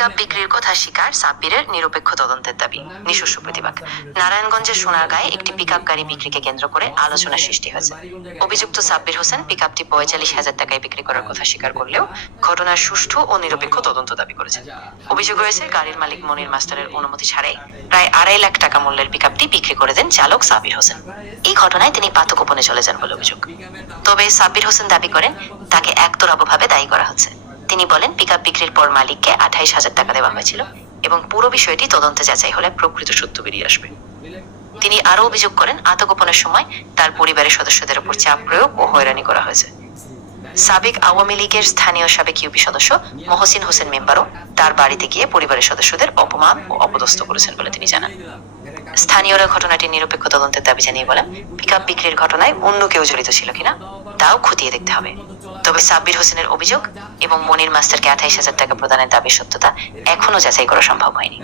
Pickup বিক্রির কথা স্বীকার সাব্বিরের নিরপেক্ষ তদন্তের দাবি নিজস্ব প্রতিবাদ। নারায়ণগঞ্জের সোনারগাঁয়ে একটি পিকআপ গাড়ি বিক্রিকে কেন্দ্র করে আলোচনা সৃষ্টি হয়েছে। অভিযুক্ত সাব্বির হোসেন পিকআপটি ৪৫,০০০ টাকায় বিক্রি করার কথা স্বীকার করলেও ঘটনার সুষ্ঠু ও নিরপেক্ষ তদন্ত দাবি করেছেন। অভিযোগ রয়েছে গাড়ির মালিক মনির মাস্টারের অনুমতি ছাড়াই প্রায় ২.৫ লাখ টাকা মূল্যের পিকআপটি বিক্রি করে দেন চালক সাব্বির হোসেন। এই ঘটনায় তিনি পাতকোপনে চলে যান বলে অভিযোগ। তবে সাব্বির হোসেন দাবি করেন তাকে একতরফাভাবে দায়ী করা হচ্ছে। তিনি বলেন পিকআপ বিক্রির পর মালিককে ২৮,০০০ টাকা দেওয়া হয়েছিল এবং পুরো বিষয়টি তদন্তে যাচাই হলে প্রকৃত সত্য বেরিয়ে আসবে। তিনি আরও অভিযোগ করেন আত্মগোপনের সময় তার পরিবারের সদস্যদের উপর চাপ প্রয়োগ ও হয়রানি করা হয়েছে। সাবেক আওয়ামী লীগের স্থানীয় সাবেক ইউপি সদস্য মহসিন হোসেন মেম্বারও তার বাড়িতে গিয়ে পরিবারের সদস্যদের অপমান ও অপদস্থ করেছেন বলে তিনি জানান। স্থানীয়রা ঘটনাটির নিরপেক্ষ তদন্তের দাবি জানিয়ে বলেন পিকআপ বিক্রির ঘটনায় অন্য কেউ জড়িত ছিল কিনা তাও খতিয়ে দেখতে হবে। তবে সাব্বির হোসেনের অভিযোগ এবং মনির মাস্টারকে ২৮,০০০ টাকা প্রদানের দাবির সত্যতা এখনো যাচাই করা সম্ভব হয়নি।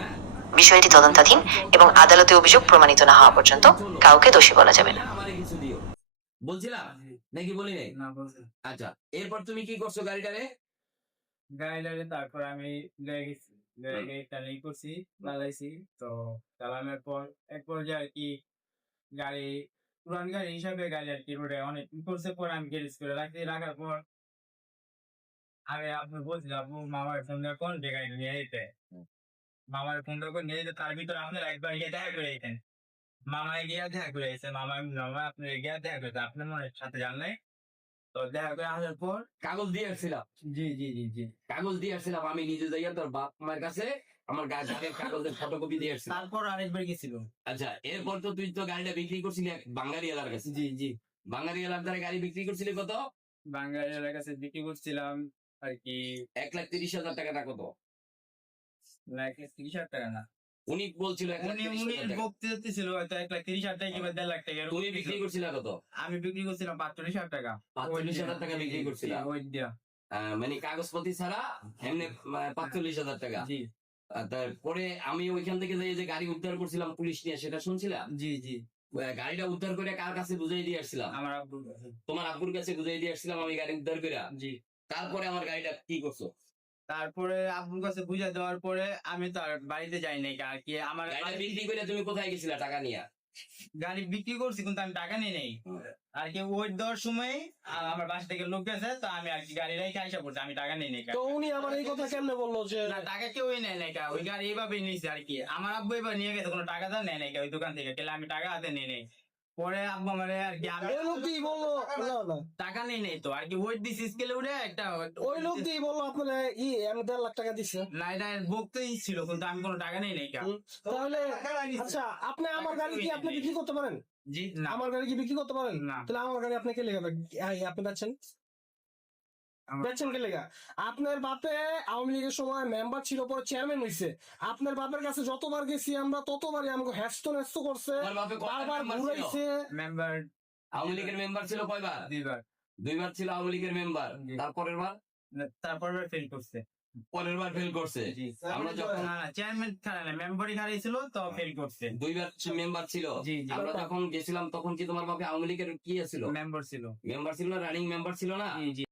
বিষয়টি তদন্তাধীন এবং আদালতে অভিযোগ প্রমাণিত না হওয়া পর্যন্ত কাউকে দোষী বলা যাবে না। বলছিলাম নাকি বলি নাই? না বলছি আচ্ছা, এরপর তুমি কি করছো গাড়িটারে? গাড়িটারে তারপর আমি গাড়িটা নেই করছি চালাইছি। তো চালানোর পর এক পর্যায়ে আর কি গাড়ি পুরান গাড়ি হিসাবে গাড়ি আর কি রোডে অনেক করছে। পরে আমি গ্যারেজ করে রাখার পর আমি আপনি বলছিলাম আপু মামার ফোন দিয়ে কোন গাড়ি নিয়ে যেতে, মামার ফোন দিয়ে নিয়ে যেতে। তার ভিতরে আপনার একবার গিয়ে দেখা করে যেতেন, মামায় গিয়ে দেখা করে এসেছে। মামা আপনার গিয়ে দেখা করে আপনার মনের সাথে জান নাই। তো দেখা করে আসার পর কাগজ দিয়ে আসছিলাম। জি জি জি জি কাগজ দিয়ে আসছিলাম আমি নিজে যাইয়া তোর বাপ মায়ের কাছে আমার গাড়ির কাগজের ফটোকপি দিয়ে আসছিলাম। তারপর আরেকবার গেছিল। আচ্ছা, এরপর তো তুই তো গাড়িটা বিক্রি করছিলি এক বাঙালি এলার কাছে। জি জি বাঙালি এলার দ্বারা গাড়ি বিক্রি করছিলি কত? বাঙালির কাছে বিক্রি করছিলাম আর কি ১,৩০,০০০ টাকাটা কত? 1,30,000 টাকা না, উনি বলছিল উনি ১,৩০,০০০ টাকা। বক্তৃতা ছিল হয়তো 1,30,000 টাকা কিংবা 1.5 লাখ টাকা এরকম তুমি কিছু। বিক্রি করছিলা কত? আমি বিক্রি করছিলাম 45,000 টাকা। ৪৫,০০০ টাকা বিক্রি করছিলা? ওই দিয়া মানে কাগজপত্র ছাড়া এমনি ৪৫,০০০ টাকা। জি তারপরে আমি ওইখান থেকে যে গাড়ি উদ্ধার করছিলাম পুলিশ নিয়ে, সেটা শুনছিলাম। জি জি গাড়িটা উদ্ধার করে কার কাছে বুঝাই দিয়ে আসছিলাম? আমার আব্বু। তোমার আব্বুর কাছে বুঝাই দিয়ে আসছিলাম আমি গাড়ি উদ্ধার করে। জি তারপরে আমার গাড়িটা কি করছো? তারপরে আব্বুর কাছে বুঝা দেওয়ার পরে আমি তার বাড়িতে যাই নাই আর কি। আমার গাড়িটা বিক্রি করে তুমি কোথায় গেছিলা টাকা নিয়ে? গাড়ি বিক্রি করছি কিন্তু আমি টাকা নিয়ে নেই আর কি। ওয়েট দেওয়ার সময় আমার বাসা থেকে লোক গেছে, তো আমি আর কি গাড়ি রেখে আইসা পড়ছি, আমি টাকা নিয়ে নেই। তো উনি আমার এই কথা কেমনে বললো যে না টাকা কেউই নেয় নাই, ওই গাড়ি এইভাবেই নিয়েছে আর কি। আমার আব্বু এবার নিয়ে গেছে, কোনো টাকা তো নেয় নাই ওই দোকান থেকে, তাহলে আমি টাকা হাতে নিয়ে নেই। পরে আব্বু আমার আর কি আমি ওই লোক দিয়ে বললো না না টাকা নেই নেই তো আর কি ওয়েট দিছি স্কেলে উঠে একটা ওই লোক দিয়ে বললো আপনার আমি 1.5 লাখ টাকা দিচ্ছে। না এটা বকতেই ছিল কিন্তু আমি কোনো টাকা নেই নাই। তাহলে আচ্ছা আপনি আমার গাড়ি কি আপনি বিক্রি করতে পারেন? জি না আমার গাড়ি কি বিক্রি করতে পারেন? না তাহলে আমার গাড়ি আপনি কে লেগা আপনি পাচ্ছেন কে লেগা? আপনার বাপে আওয়ামী লীগের সময় মেম্বার ছিল, পরে চেয়ারম্যান হয়েছে। আপনার বাপের কাছে যতবার গেছি আমরা ততবারই আমাকে হ্যাস্ত ন্যাস্ত করছে, তোমার বাপে কয়বার বারবার member ছিল? ঘুরাইছে। মেম্বার আওয়ামী লীগের মেম্বার ছিল কয়বার? 2বার। 2বার ছিল আওয়ামী লীগের মেম্বার। জি। তারপরের বার? তারপর ফেল করছে। পরের বার ফেল করছে। জি আমরা যখন না না চেয়ারম্যান খারাপ না, মেম্বারই খারাপ ছিল তো ফেল করছে। 2বার মেম্বার ছিল। জি জি আমরা যখন গেছিলাম তখন কি তোমার বাপে আওয়ামী লীগের কি ছিল? মেম্বার ছিল। মেম্বার ছিল না, রানিং মেম্বার ছিল না? জি জি